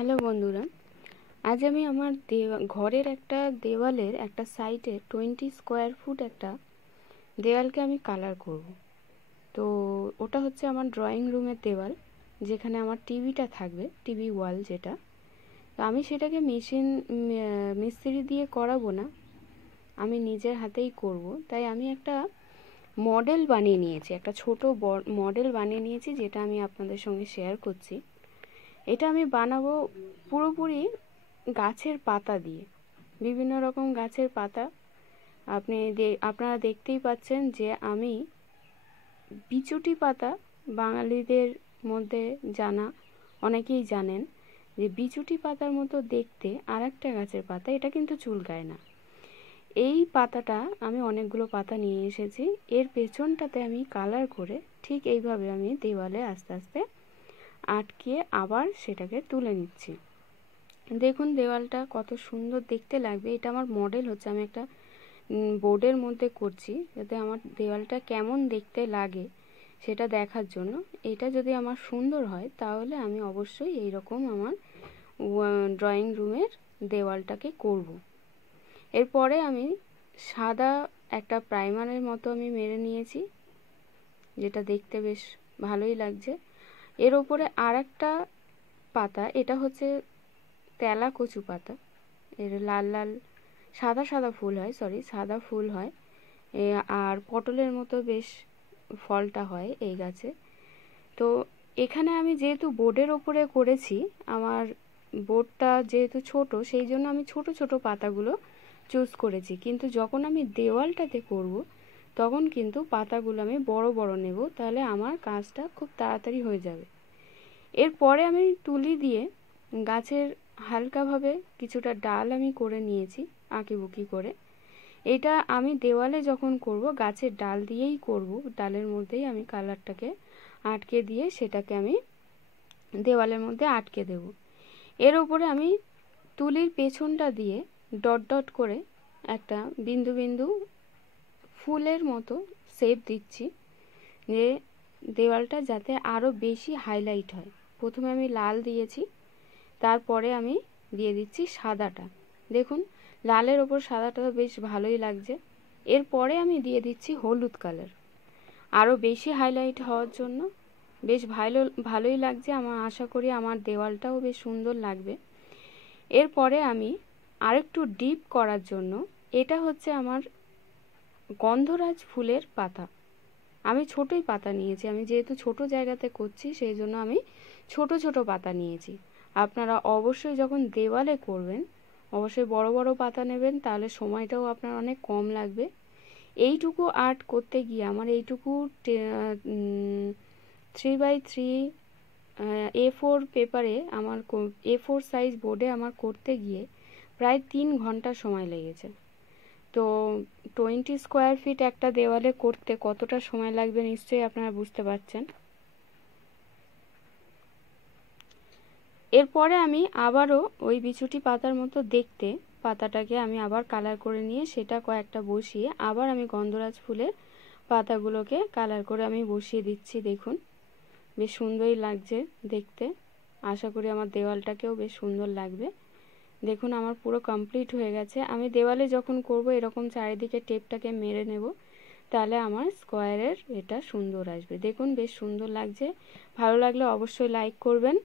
Hello বন্ধুরা, আজ আমি আমার ঘরের একটা দেওয়ালের একটা সাইডে 20 স্কোয়ার ফুট একটা দেওয়ালকে আমি কালার করব। তো ওটা হচ্ছে আমার ড্রয়িং রুমের দেওয়াল, যেখানে আমার টিভিটা থাকবে, টিভি ওয়াল যেটা। তো আমি সেটাকে মিস্ত্রি দিয়ে করাবো না, আমি নিজের হাতেই করব। তাই আমি একটা মডেল বানিয়ে নিয়েছি, একটা ছোট মডেল বানিয়ে নিয়েছি, যেটা আমি আপনাদের সঙ্গে শেয়ার করছি। এটা আমি বানাবো পুরোপুরি গাছের পাতা দিয়ে, বিভিন্ন রকম গাছের পাতা। আপনারা দেখতেই পাচ্ছেন যে আমি বিচুটি পাতা, বাঙালিদের মধ্যে জানা অনেকেই জানেন যে বিচুটি পাতার মতো দেখতে আর একটা গাছের পাতা, এটা কিন্তু চুলকায় না। এই পাতাটা আমি অনেকগুলো পাতা নিয়ে এসেছি, এর পেছনটাতে আমি কালার করে ঠিক এইভাবে আমি দেওয়ালে আস্তে আস্তে আটকে আবার সেটাকে তুলে নিচ্ছি। দেখুন দেওয়ালটা কত সুন্দর দেখতে লাগবে। এটা আমার মডেল হচ্ছে, আমি একটা বোর্ডের মধ্যে করছি, যাতে আমার দেওয়ালটা কেমন দেখতে লাগে সেটা দেখার জন্য। এটা যদি আমার সুন্দর হয় তাহলে আমি অবশ্যই এইরকম আমার ড্রয়িং রুমের দেওয়ালটাকে করব। এরপরে আমি সাদা একটা প্রাইমারের মতো আমি মেরে নিয়েছি, যেটা দেখতে বেশ ভালোই লাগছে। এর ওপরে আর একটা পাতা, এটা হচ্ছে তেলা কচু পাতা, এর লাল লাল সাদা সাদা ফুল হয়, সাদা ফুল হয়। আর পটলের মতো বেশ ফলটা হয় এই গাছে। তো এখানে আমি যেহেতু বোর্ডের ওপরে করেছি, আমার বোর্ডটা যেহেতু ছোট, সেই জন্য আমি ছোট ছোট পাতাগুলো চুজ করেছি। কিন্তু যখন আমি দেওয়ালটাতে করব, তখন কিন্তু পাতাগুলো আমি বড় বড় নেব, তাহলে আমার কাজটা খুব তাড়াতাড়ি হয়ে যাবে। এরপরে আমি তুলি দিয়ে গাছের হালকাভাবে কিছুটা ডাল আমি করে নিয়েছি আঁকিবুকি করে। এটা আমি দেওয়ালে যখন করব, গাছের ডাল দিয়েই করব, ডালের মধ্যেই আমি কালারটাকে আটকে দিয়ে সেটাকে আমি দেওয়ালের মধ্যে আটকে দেব। এর উপরে আমি তুলির পেছনটা দিয়ে ডট ডট করে একটা বিন্দু বিন্দু ফুলের মতো শেপ দিচ্ছি, যে দেওয়ালটা যাতে আরও বেশি হাইলাইট হয়। প্রথমে আমি লাল দিয়েছি, তারপরে আমি দিয়ে দিচ্ছি সাদাটা। দেখুন লালের ওপর সাদাটা বেশ ভালোই লাগছে। এরপরে আমি দিয়ে দিচ্ছি হলুদ কালার, আরও বেশি হাইলাইট হওয়ার জন্য। বেশ ভালোই লাগছে, আমার আশা করি আমার দেওয়ালটাও বেশ সুন্দর লাগবে। এরপরে আমি আরেকটু ডিপ করার জন্য, এটা হচ্ছে আমার গন্ধরাজ ফুলের পাতা। আমি ছোটই পাতা নিয়েছি, আমি যেহেতু ছোট জায়গাতে করছি সেই জন্য আমি ছোট ছোট পাতা নিয়েছি। আপনারা অবশ্যই যখন দেওয়ালে করবেন অবশ্যই বড় বড় পাতা নেবেন, তাহলে সময়টাও আপনার অনেক কম লাগবে। এইটুকু আর্ট করতে গিয়ে আমার এইটুকু 3x3 A4 পেপারে, আমার A4 সাইজ বোর্ডে আমার করতে গিয়ে প্রায় 3 ঘন্টা সময় লেগেছে। তো 20 স্কোয়ার ফিট একটা দেওয়ালে করতে কতটা সময় লাগবে নিশ্চয়ই আপনারা বুঝতে পারছেন। এরপরে আমি আবারও ওই বিছুটি পাতার মতো দেখতে পাতাটাকে আমি আবার কালার করে নিয়ে সেটা কয়েকটা বসিয়ে আবার আমি গন্ধরাজ ফুলের পাতাগুলোকে কালার করে আমি বসিয়ে দিচ্ছি। দেখুন বেশ সুন্দরই লাগছে দেখতে, আশা করি আমার দেওয়ালটাকেও বেশ সুন্দর লাগবে। দেখুন আমার পুরো কমপ্লিট হয়ে গেছে। আমি দেওয়ালে যখন করব এরকম চারিদিকে টেপটাকে মেরে নেব, তাহলে আমার স্কোয়ারের এটা সুন্দর আসবে। দেখুন বেশ সুন্দর লাগছে। ভালো লাগলে অবশ্যই লাইক করবেন।